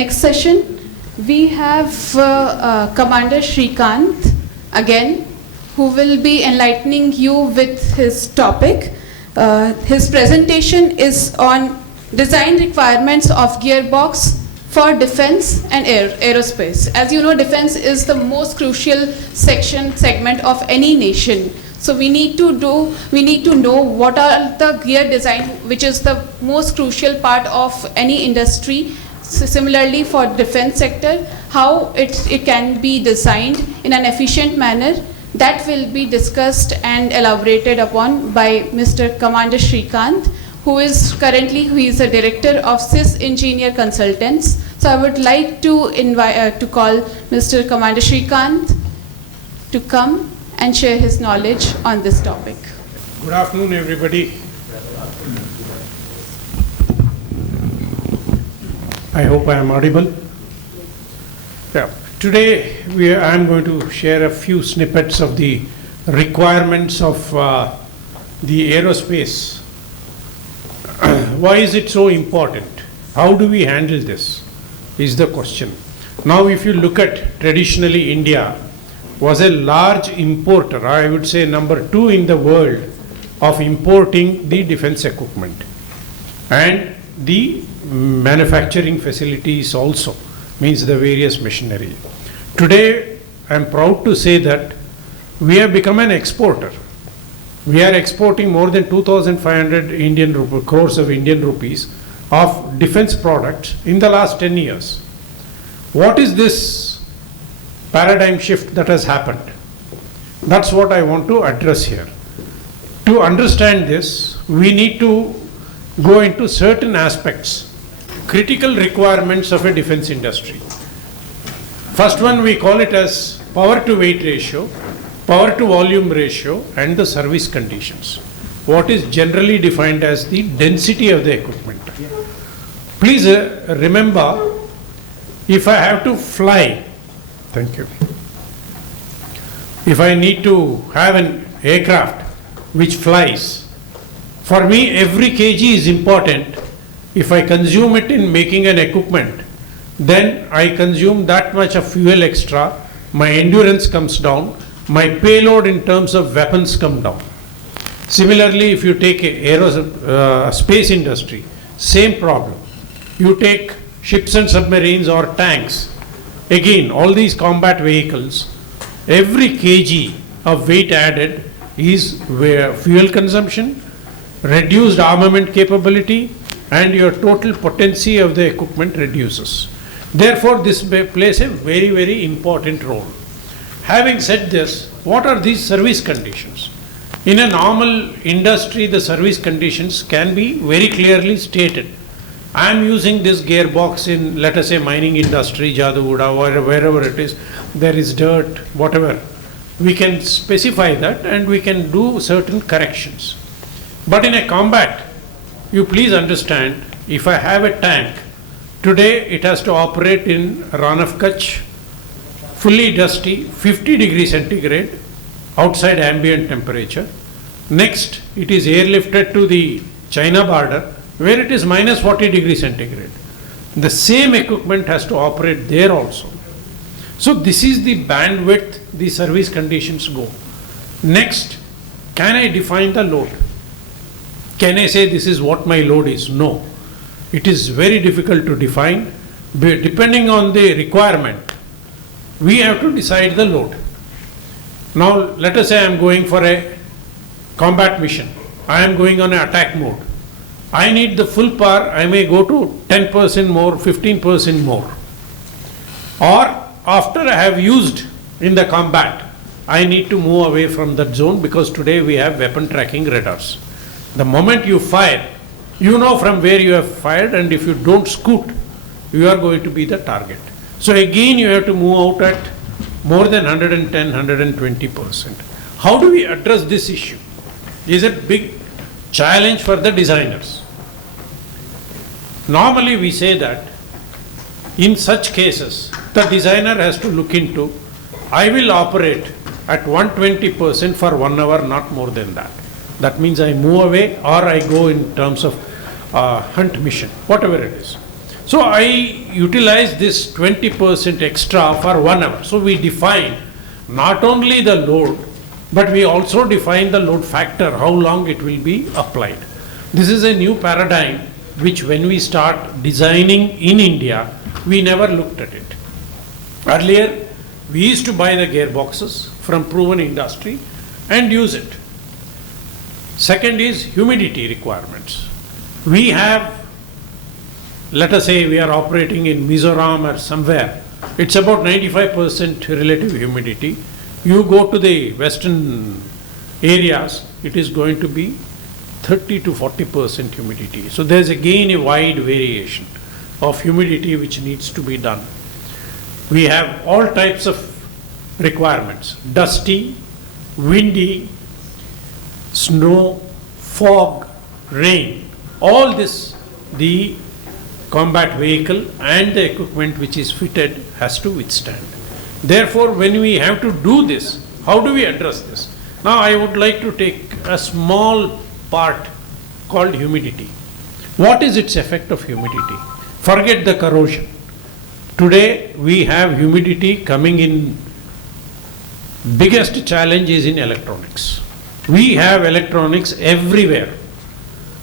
next session, we have Commander Srikanth again, who will be enlightening you with his topic. His presentation is on design requirements of gearbox for defense and aerospace. As you know, defense is the most crucial segment of any nation. So we need to know what are the gear design, which is the most crucial part of any industry. So similarly for defense sector, how it can be designed in an efficient manner. That will be discussed and elaborated upon by Mr. Commander Srikanth, who is a director of SIS Engineer Consultants. So I would like to call Mr. Commander Srikanth to come and share his knowledge on this topic. Good afternoon, everybody. I hope I am audible. Yeah. Today, I am going to share a few snippets of the requirements of the aerospace. Why is it so important? How do we handle this? Is the question. Now, if you look at traditionally, India was a large importer, I would say number 2 in the world of importing the defense equipment and the manufacturing facilities also, means the various machinery. Today, I am proud to say that we have become an exporter. We are exporting more than 2,500 crores of Indian rupees of defense products in the last 10 years. What is this paradigm shift that has happened? That's what I want to address here. To understand this, we need to go into certain aspects, critical requirements of a defense industry. First one, we call it as power to weight ratio, power to volume ratio, and the service conditions. What is generally defined as the density of the equipment. Please remember, if I have to fly, thank you. If I need to have an aircraft which flies, for me every kg is important. If I consume it in making an equipment, then I consume that much of fuel extra, my endurance comes down, my payload in terms of weapons come down. Similarly, if you take space industry, same problem. You take ships and submarines or tanks, again all these combat vehicles, every kg of weight added is fuel consumption, reduced armament capability, and your total potency of the equipment reduces. Therefore, this plays a very, very important role. Having said this, what are these service conditions? In a normal industry, the service conditions can be very clearly stated. I am using this gearbox in, let us say, mining industry, Jaduguda, or wherever it is, there is dirt, whatever. We can specify that and we can do certain corrections. But in a combat, you please understand, if I have a tank, today it has to operate in Rann of Kutch, fully dusty, 50 degrees centigrade, outside ambient temperature. Next, it is airlifted to the China border, where it is minus 40 degrees centigrade. The same equipment has to operate there also. So this is the bandwidth the service conditions go. Next, can I define the load? Can I say this is what my load is? No. It is very difficult to define. Depending on the requirement, we have to decide the load. Now, let us say I am going for a combat mission. I am going on an attack mode. I need the full power. I may go to 10% more, 15% more. Or after I have used in the combat, I need to move away from that zone, because today we have weapon tracking radars. The moment you fire, you know from where you have fired, and if you don't scoot, you are going to be the target. So again, you have to move out at more than 110, 120%. How do we address this issue? Is a big challenge for the designers. Normally we say that in such cases, the designer has to look into, I will operate at 120% for 1 hour, not more than that. That means I move away or I go in terms of hunt mission, whatever it is. So I utilize this 20% extra for 1 hour. So we define not only the load, but we also define the load factor, how long it will be applied. This is a new paradigm which when we start designing in India, we never looked at it. Earlier, we used to buy the gearboxes from proven industry and use it. Second is humidity requirements. We have, let us say we are operating in Mizoram or somewhere, it's about 95% relative humidity. You go to the western areas, it is going to be 30 to 40% humidity. So there's again a wide variation of humidity which needs to be done. We have all types of requirements: dusty, windy, snow, fog, rain. All this, the combat vehicle and the equipment which is fitted has to withstand. Therefore, when we have to do this, how do we address this? Now, I would like to take a small part called humidity. What is its effect of humidity? Forget the corrosion. Today, we have humidity coming in. Biggest challenge is in electronics. We have electronics everywhere.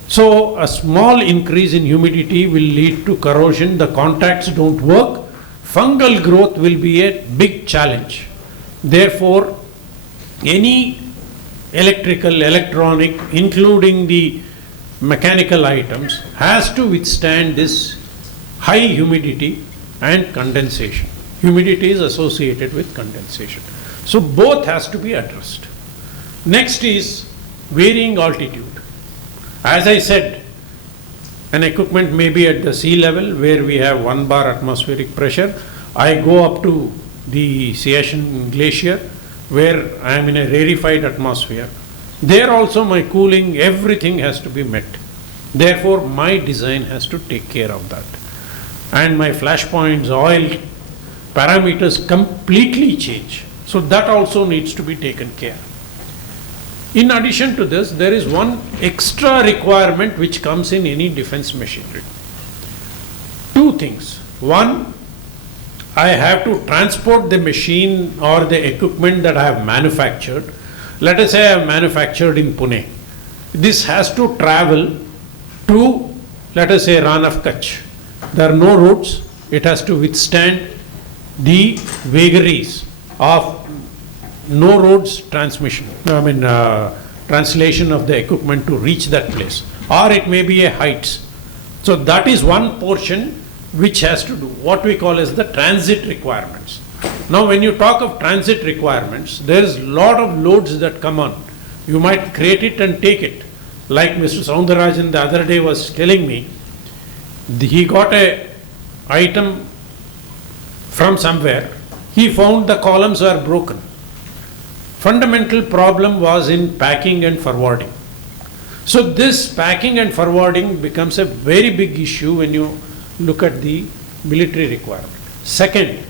So a small increase in humidity will lead to corrosion. The contacts don't work. Fungal growth will be a big challenge. Therefore, any electrical, electronic, including the mechanical items, has to withstand this high humidity and condensation. Humidity is associated with condensation. So both has to be addressed. Next is varying altitude. As I said, an equipment may be at the sea level where we have 1 bar atmospheric pressure. I go up to the Siachen glacier where I am in a rarefied atmosphere. There also my cooling, everything has to be met. Therefore, my design has to take care of that. And my flash points, oil parameters completely change. So that also needs to be taken care. In addition to this, there is one extra requirement which comes in any defense machinery. Two things. One, I have to transport the machine or the equipment that I have manufactured. Let us say I have manufactured in Pune. This has to travel to, let us say, Ran of Kutch. There are no roads. It has to withstand the vagaries of no roads translation of the equipment to reach that place, or it may be a heights. So that is one portion which has to do what we call as the transit requirements. Now when you talk of transit requirements, there is a lot of loads that come on. You might create it and take it. Like Mr. Soundarajan the other day was telling me, he got a item from somewhere. He found the columns are broken. Fundamental problem was in packing and forwarding. So this packing and forwarding becomes a very big issue when you look at the military requirement. Second,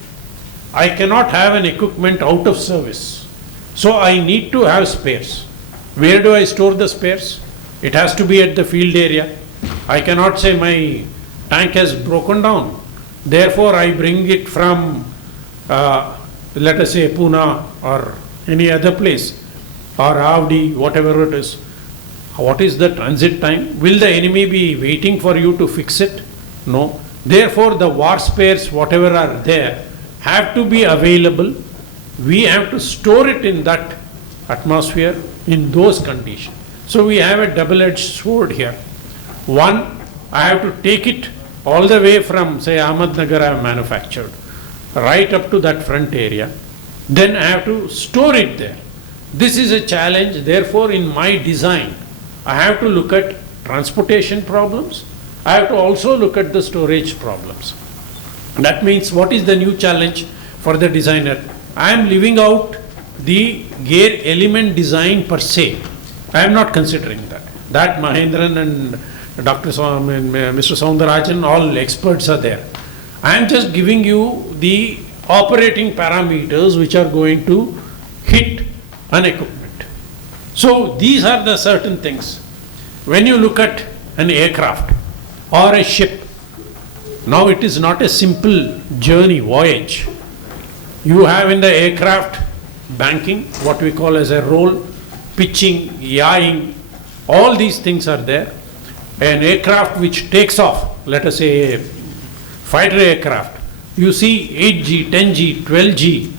I cannot have an equipment out of service. So I need to have spares. Where do I store the spares? It has to be at the field area. I cannot say my tank has broken down. Therefore, I bring it from, let us say, Pune or any other place, or Avdi, whatever it is. What is the transit time? Will the enemy be waiting for you to fix it? No. Therefore, the war spares, whatever are there, have to be available. We have to store it in that atmosphere in those conditions. So we have a double-edged sword here. One, I have to take it all the way from, say, Ahmednagar I have manufactured, right up to that front area. Then I have to store it there. This is a challenge. Therefore, in my design, I have to look at transportation problems. I have to also look at the storage problems. That means what is the new challenge for the designer? I am leaving out the gear element design per se. I am not considering that. That Mahendran and Mr. Soundarajan, all experts are there. I am just giving you the operating parameters which are going to hit an equipment. So these are the certain things. When you look at an aircraft or a ship, Now it is not a simple journey, voyage. You have in the aircraft banking, what we call as a roll, pitching, yawing, all these things are there. An aircraft which takes off, let us say a fighter aircraft, you see 8G, 10G, 12G,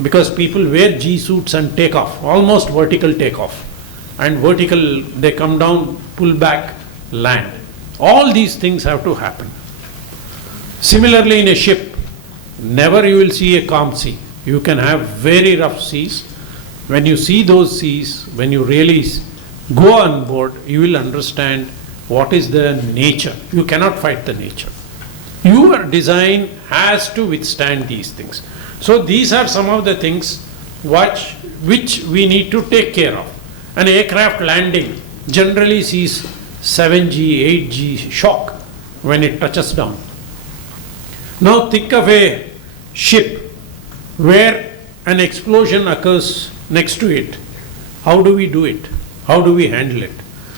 because people wear G suits and take off, almost vertical takeoff. And vertical, they come down, pull back, land. All these things have to happen. Similarly in a ship, never you will see a calm sea. You can have very rough seas. When you see those seas, when you really go on board, you will understand what is the nature. You cannot fight the nature. Your design has to withstand these things. So these are some of the things which we need to take care of. An aircraft landing generally sees 7G, 8G shock when it touches down. Now think of a ship where an explosion occurs next to it. How do we do it? How do we handle it?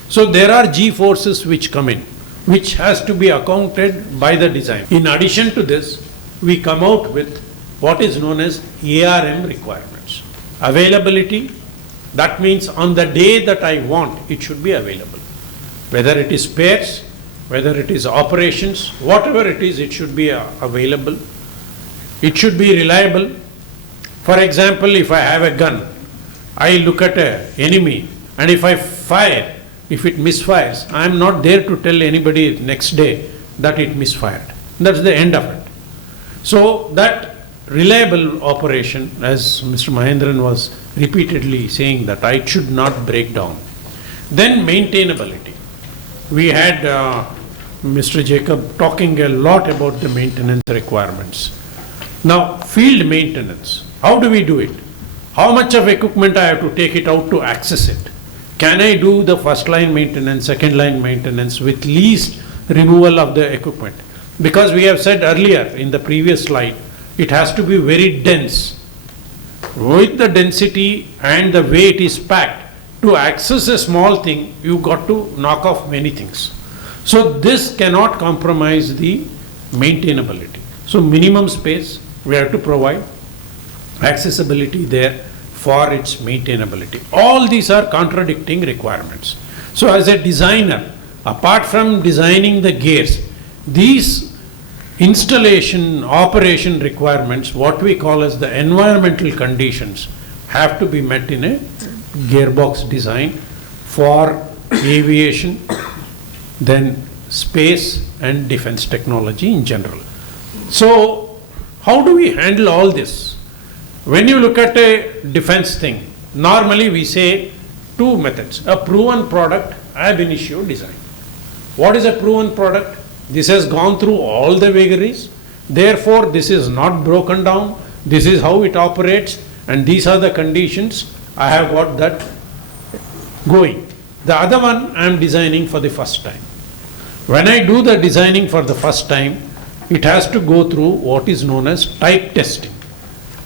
So there are G forces which come in, which has to be accounted by the design. In addition to this, we come out with what is known as ARM requirements. Availability, that means on the day that I want, it should be available. Whether it is spares, whether it is operations, whatever it is, it should be available. It should be reliable. For example, if I have a gun, I look at an enemy, and if I fire, if it misfires, I am not there to tell anybody next day that it misfired. That's the end of it. So that reliable operation, as Mr. Mahendran was repeatedly saying, that it should not break down. Then maintainability. We had Mr. Jacob talking a lot about the maintenance requirements. Now, field maintenance, how do we do it? How much of equipment I have to take it out to access it? Can I do the first line maintenance, second line maintenance with least removal of the equipment? Because we have said earlier in the previous slide, it has to be very dense. With the density and the way it is packed, to access a small thing, you got to knock off many things. So this cannot compromise the maintainability. So minimum space we have to provide, accessibility there for its maintainability. All these are contradicting requirements. So as a designer, apart from designing the gears, these installation, operation requirements, what we call as the environmental conditions, have to be met in a gearbox design for aviation, then space and defense technology in general. So how do we handle all this? When you look at a defense thing, normally we say two methods. A proven product, ab initio design. What is a proven product? This has gone through all the vagaries. Therefore, this is not broken down. This is how it operates, and these are the conditions. I have got that going. The other one I am designing for the first time. When I do the designing for the first time, it has to go through what is known as type testing.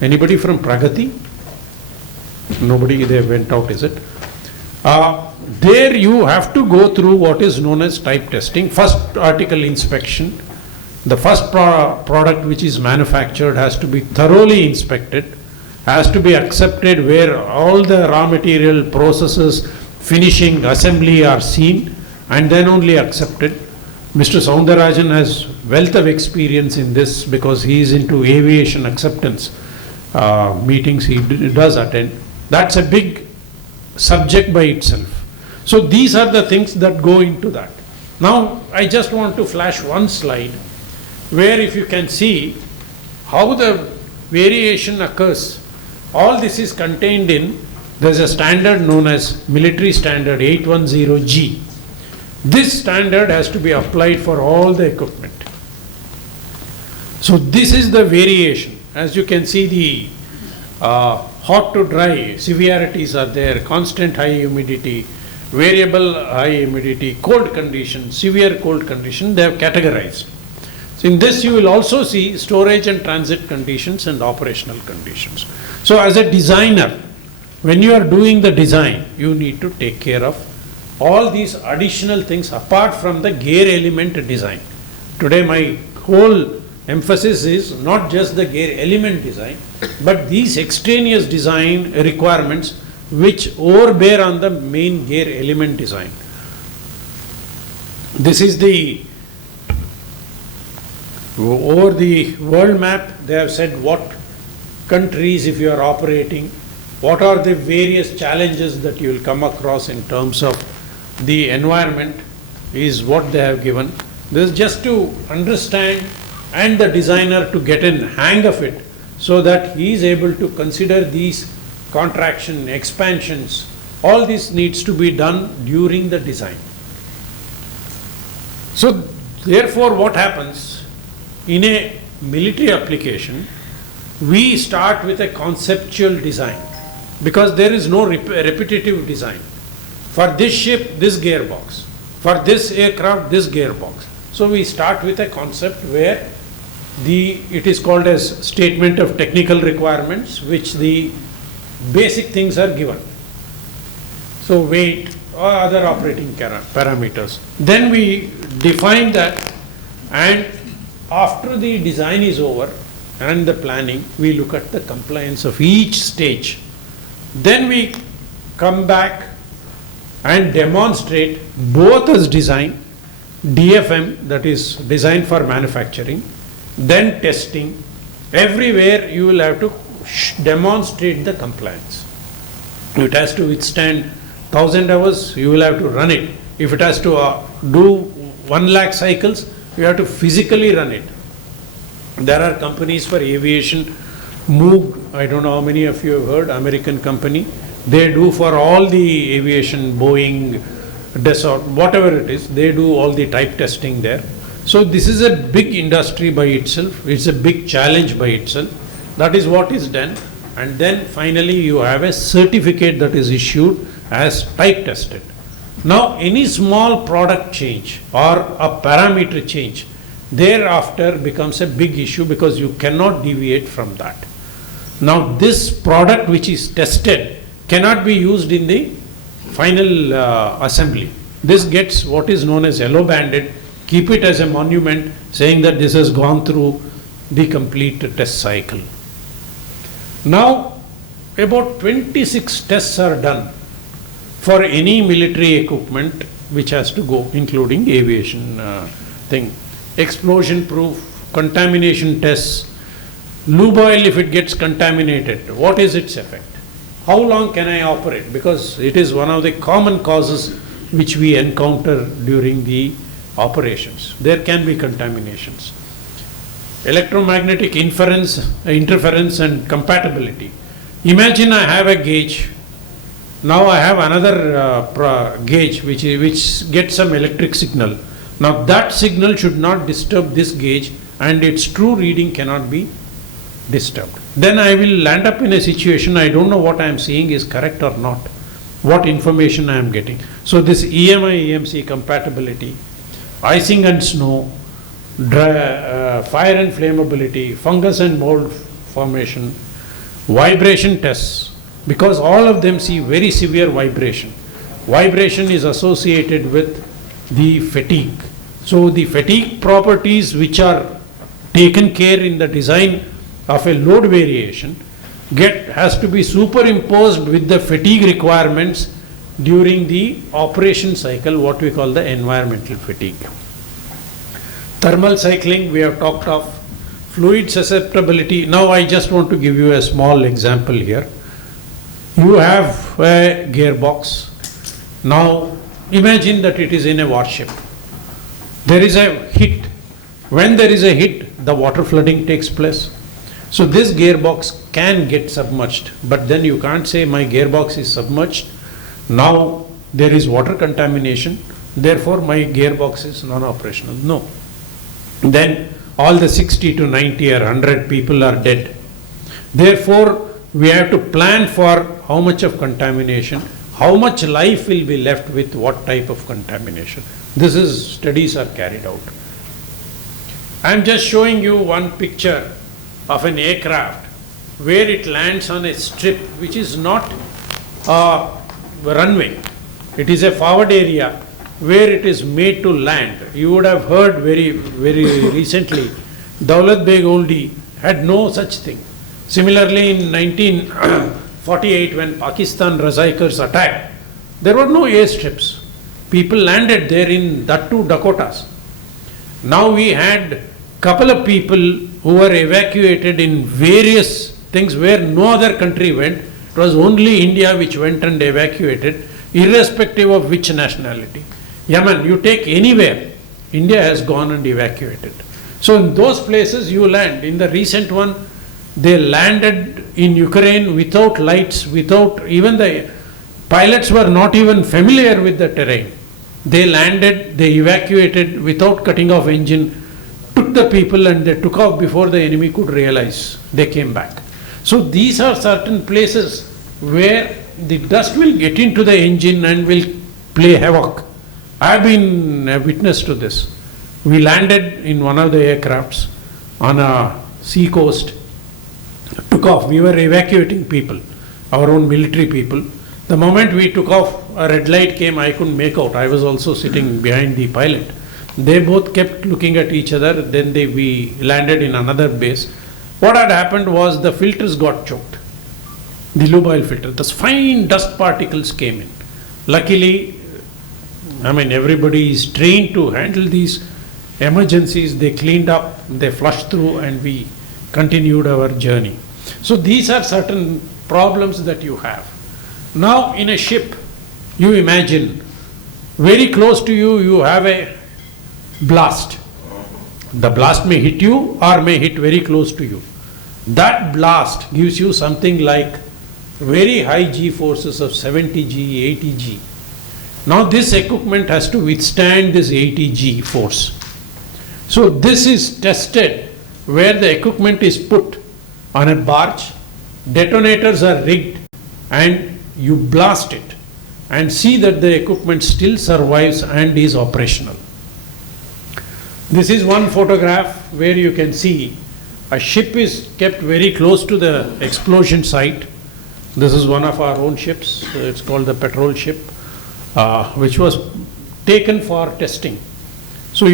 Anybody from Pragati? Nobody, they went out, is it? There you have to go through what is known as type testing. First article inspection. The first product which is manufactured has to be thoroughly inspected, has to be accepted where all the raw material processes, finishing, assembly are seen, and then only accepted. Mr. Soundarajan has wealth of experience in this because he is into aviation acceptance meetings he does attend. That's a big subject by itself. So these are the things that go into that. Now I just want to flash one slide where if you can see how the variation occurs. All this is contained in, there's a standard known as military standard 810G. This standard has to be applied for all the equipment. So this is the variation. As you can see, the hot to dry severities are there, constant high humidity, variable high humidity, cold condition, severe cold condition, they have categorized. So in this you will also see storage and transit conditions and operational conditions. So as a designer, when you are doing the design, you need to take care of all these additional things apart from the gear element design. Today my whole emphasis is not just the gear element design, but these extraneous design requirements which overbear on the main gear element design. This is over the world map. They have said what countries, if you are operating, what are the various challenges that you will come across in terms of the environment is what they have given. This is just to understand and the designer to get a hang of it, so that he is able to consider these contraction, expansions, all this needs to be done during the design. So therefore what happens in a military application, we start with a conceptual design because there is no repetitive design. For this ship, this gearbox. For this aircraft, this gearbox. So we start with a concept where it is called as statement of technical requirements, which the basic things are given. So weight or other operating parameters. Then we define that, and after the design is over and the planning, we look at the compliance of each stage. Then we come back and demonstrate both as design, DFM, that is design for manufacturing, then testing. Everywhere you will have to demonstrate the compliance. If it has to withstand 1000 hours, you will have to run it. If it has to do 1 lakh cycles, you have to physically run it. There are companies for aviation, Moog, I don't know how many of you have heard, American company. They do for all the aviation, Boeing, Dassault, whatever it is, they do all the type testing there. So this is a big industry by itself. It's a big challenge by itself. That is what is done. And then finally you have a certificate that is issued as type tested. Now any small product change or a parameter change thereafter becomes a big issue because you cannot deviate from that. Now this product which is tested cannot be used in the final assembly. This gets what is known as yellow banded, keep it as a monument saying that this has gone through the complete test cycle. Now about 26 tests are done for any military equipment which has to go, including aviation thing. Explosion proof, contamination tests, lube oil if it gets contaminated, what is its effect? How long can I operate? Because it is one of the common causes which we encounter during the operations. There can be contaminations. Electromagnetic interference and compatibility. Imagine I have a gauge. Now I have another gauge which gets some electric signal. Now that signal should not disturb this gauge and its true reading cannot be disturbed. Then I will land up in a situation I don't know what I am seeing is correct or not, what information I am getting. So this EMI EMC compatibility, icing and snow, fire and flammability, fungus and mold formation, vibration tests, because all of them see very severe vibration. Vibration is associated with the fatigue. So the fatigue properties which are taken care in the design of a load variation has to be superimposed with the fatigue requirements during the operation cycle, what we call the environmental fatigue. Thermal cycling we have talked of, fluid susceptibility. Now I just want to give you a small example here. You have a gearbox. Now imagine that it is in a warship. There is a hit. When there is a hit, the water flooding takes place. So this gearbox can get submerged, but then you can't say my gearbox is submerged. Now there is water contamination, therefore my gearbox is non-operational. No. Then all the 60 to 90 or 100 people are dead. Therefore we have to plan for how much of contamination, how much life will be left with what type of contamination. Studies are carried out. I am just showing you one picture of an aircraft where it lands on a strip which is not a runway. It is a forward area where it is made to land. You would have heard very recently Daulat Beg Oldie had no such thing. Similarly, in 1948, when Pakistan Razaikars attacked, there were no airstrips. People landed there in that too Dakotas. Now we had couple of people who were evacuated in various things where no other country went. It was only India which went and evacuated, irrespective of which nationality. Yemen, you take anywhere, India has gone and evacuated. So in those places you land. In the recent one, they landed in Ukraine without lights, without even the pilots were not even familiar with the terrain. They landed, they evacuated without cutting off engine, took the people and they took off before the enemy could realize. They came back. So these are certain places where the dust will get into the engine and will play havoc. I have been a witness to this. We landed in one of the aircrafts on a sea coast, took off. We were evacuating people, our own military people. The moment we took off, a red light came, I couldn't make out. I was also sitting behind the pilot. They both kept looking at each other, then we landed in another base. What had happened was the filters got choked, the lube oil filter. The fine dust particles came in. Luckily, everybody is trained to handle these emergencies. They cleaned up, they flushed through, and we continued our journey. So these are certain problems that you have. Now in a ship, you imagine, very close to you, you have a blast. The blast may hit you or may hit very close to you. That blast gives you something like very high G forces of 70 G, 80 G. Now this equipment has to withstand this 80 G force. So this is tested where the equipment is put on a barge, detonators are rigged, and you blast it and see that the equipment still survives and is operational. This is one photograph where you can see a ship is kept very close to the explosion site. This is one of our own ships. It's called the patrol ship, which was taken for testing. So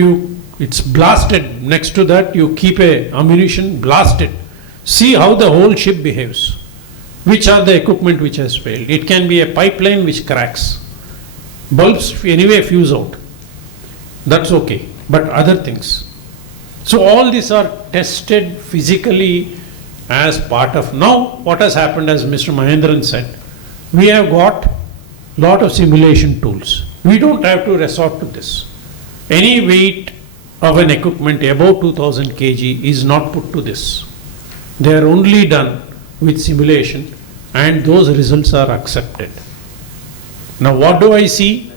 it's blasted. Next to that, you keep a ammunition, blast it. See how the whole ship behaves. Which are the equipment which has failed? It can be a pipeline which cracks. Bulbs anyway fuse out. That's okay. But other things. So all these are tested physically as part of. Now what has happened, as Mr. Mahendran said, we have got lot of simulation tools. We don't have to resort to this. Any weight of an equipment above 2000 kg is not put to this. They are only done with simulation, and those results are accepted. Now what do I see?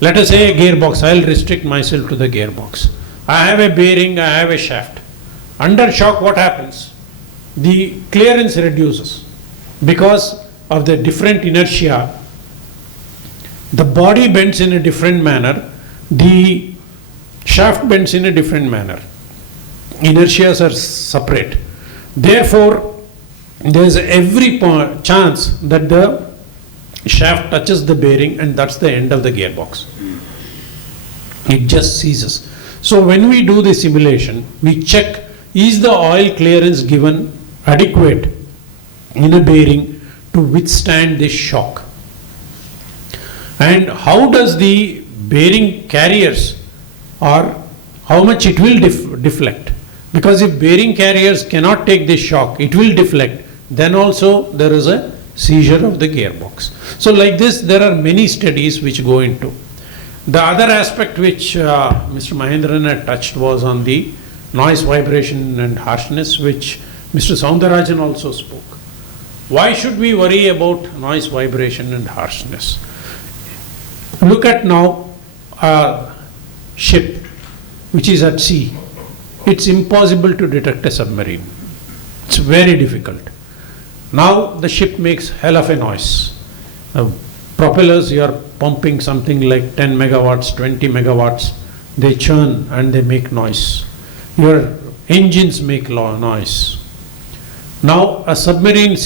Let us say a gearbox. I will restrict myself to the gearbox. I have a bearing, I have a shaft. Under shock, what happens? The clearance reduces because of the different inertia. The body bends in a different manner, the shaft bends in a different manner. Inertias are separate. Therefore, there is every chance that the shaft touches the bearing, and that's the end of the gearbox. It just ceases. So when we do the simulation, we check, is the oil clearance given adequate in a bearing to withstand this shock? And how does the bearing carriers, or how much it will deflect? Because if bearing carriers cannot take this shock, it will deflect. Then also there is a seizure of the gearbox. So like this, there are many studies which go into. The other aspect which Mr. Mahendran had touched was on the noise, vibration and harshness, which Mr. Soundarajan also spoke. Why should we worry about noise, vibration and harshness? Look at now a ship which is at sea. It's impossible to detect a submarine. It's very difficult. Now the ship makes hell of a noise. Propellers, you are pumping something like 10 megawatts, 20 megawatts. They churn and they make noise. Your engines make noise. Now a submarine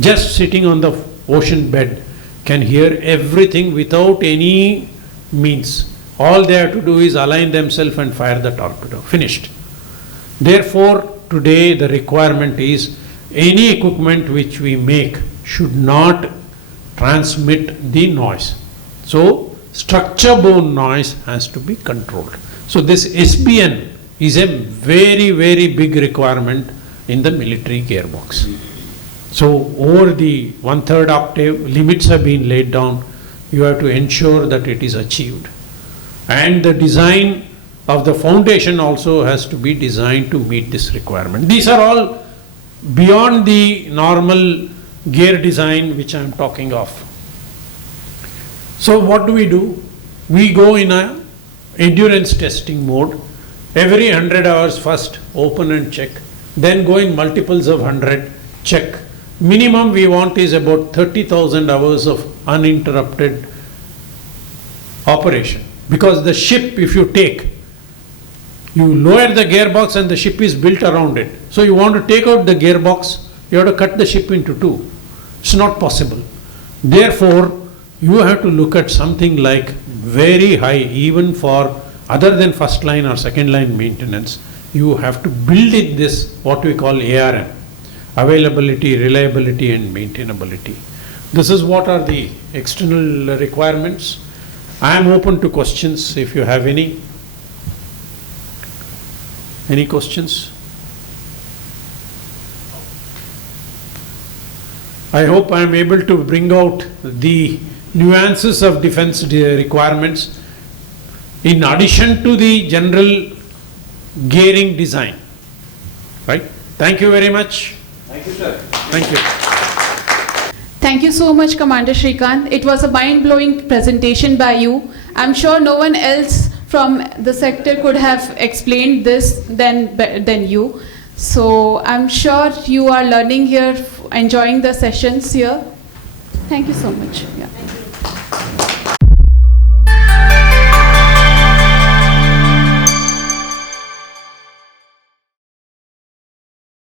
just sitting on the ocean bed can hear everything without any means. All they have to do is align themselves and fire the torpedo. Finished. Therefore, today the requirement is any equipment which we make should not transmit the noise. So, structure-borne noise has to be controlled. So, this SBN is a very, very big requirement in the military gearbox. So, over the 1/3 octave, limits have been laid down. You have to ensure that it is achieved. And the design of the foundation also has to be designed to meet this requirement. These are all beyond the normal gear design which I am talking of. So what do? We go in a endurance testing mode. Every 100 hours first open and check, then go in multiples of 100, check. Minimum we want is about 30,000 hours of uninterrupted operation. Because the ship, if you take, you lower the gearbox and the ship is built around it. So you want to take out the gearbox, you have to cut the ship into two. It's not possible. Therefore, you have to look at something like very high, even for other than first line or second line maintenance. You have to build in this what we call ARM, availability, reliability and maintainability. This is what are the external requirements. I am open to questions if you have any. Any questions? I hope I am able to bring out the nuances of defense requirements in addition to the general gearing design. Right? Thank you very much. Thank you, sir. Thank you. Thank you so much, Commander Shrikant. It was a mind-blowing presentation by you. I'm sure no one else from the sector could have explained this than you. So I'm sure you are learning here, enjoying the sessions here. Thank you so much. Yeah.